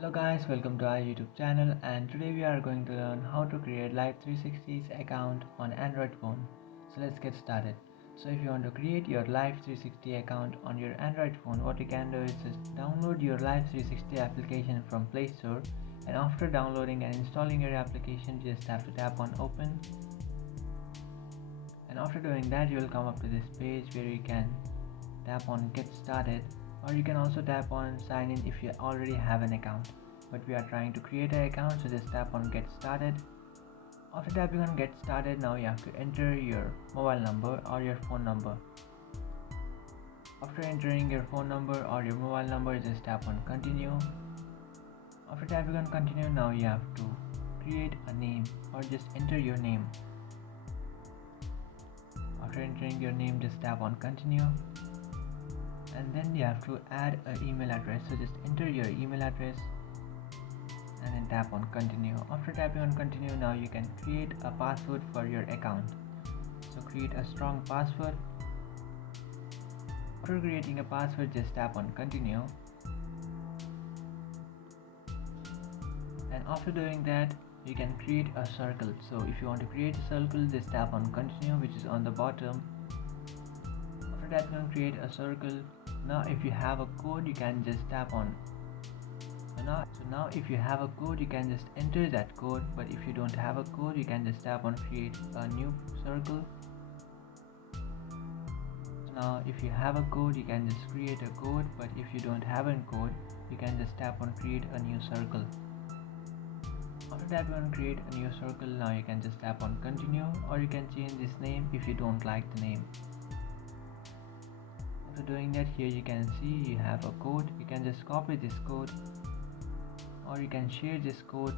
Hello guys, welcome to our YouTube channel, and today we are going to learn how to create Life360's account on Android phone. So let's get started. So if you want to create your Life360 account on your Android phone, what you can do is just download your Life360 application from Play Store, and after downloading and installing your application, you just have to tap on open. And after doing that, you will come up to this page where you can tap on get started, or you can also tap on sign in if you already have an account, but we are trying to create an account, so just tap on get started. After tapping on get started, now you have to enter your mobile number or your phone number. After entering your phone number or your mobile number, just tap on continue. After tapping on continue, now you have to create a name or just enter your name. After entering your name, just tap on continue. And then you have to add an email address, so just enter your email address and then tap on continue. After tapping on continue, now you can create a password for your account, so create a strong password. After creating a password, just tap on continue, and after doing that, you can create a circle. So if you want to create a circle, just tap on continue, which is on the bottom. After tapping on create a circle, now if you have a code, you can just tap on. So now if you have a code, you can just enter that code, but if you don't have a code, you can just tap on create a new circle. Now if you have a code, you can just create a code, but if you don't have a code, you can just tap on create a new circle. After tapping on create a new circle, now you can just tap on continue, or you can change this name if you don't like the name. After doing that, here you can see you have a code. You can just copy this code, or you can share this code.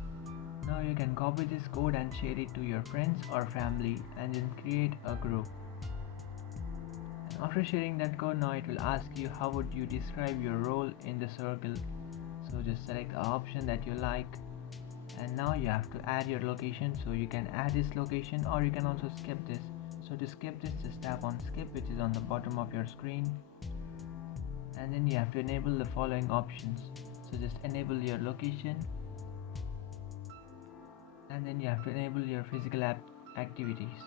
Now you can copy this code and share it to your friends or family, and then create a group. And after sharing that code, now it will ask you how would you describe your role in the circle. So just select an option that you like, and now you have to add your location, so you can add this location, or you can also skip this. So to skip this, just tap on skip, which is on the bottom of your screen, and then you have to enable the following options. So just enable your location, and then you have to enable your physical activities,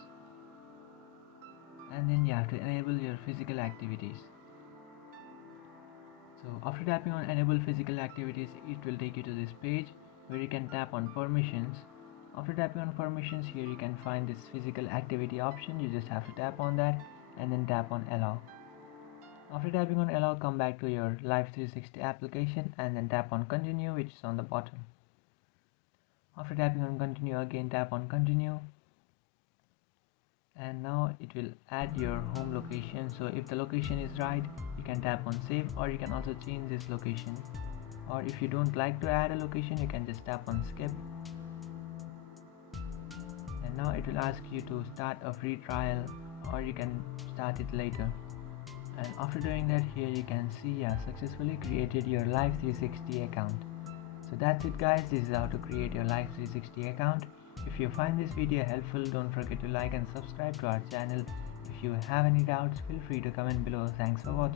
and then you have to enable your physical activities. So after tapping on enable physical activities, it will take you to this page where you can tap on permissions. After tapping on permissions, here you can find this physical activity option. You just have to tap on that and then tap on allow. After tapping on allow, come back to your Life360 application and then tap on continue, which is on the bottom. After tapping on continue, again tap on continue, and now it will add your home location. So if the location is right, you can tap on save, or you can also change this location, or if you don't like to add a location, you can just tap on skip. And now it will ask you to start a free trial, or you can start it later. And after doing that, here you can see you have successfully created your Life360 account. So that's it guys, this is how to create your Life360 account. If you find this video helpful, don't forget to like and subscribe to our channel. If you have any doubts, feel free to comment below. Thanks for watching.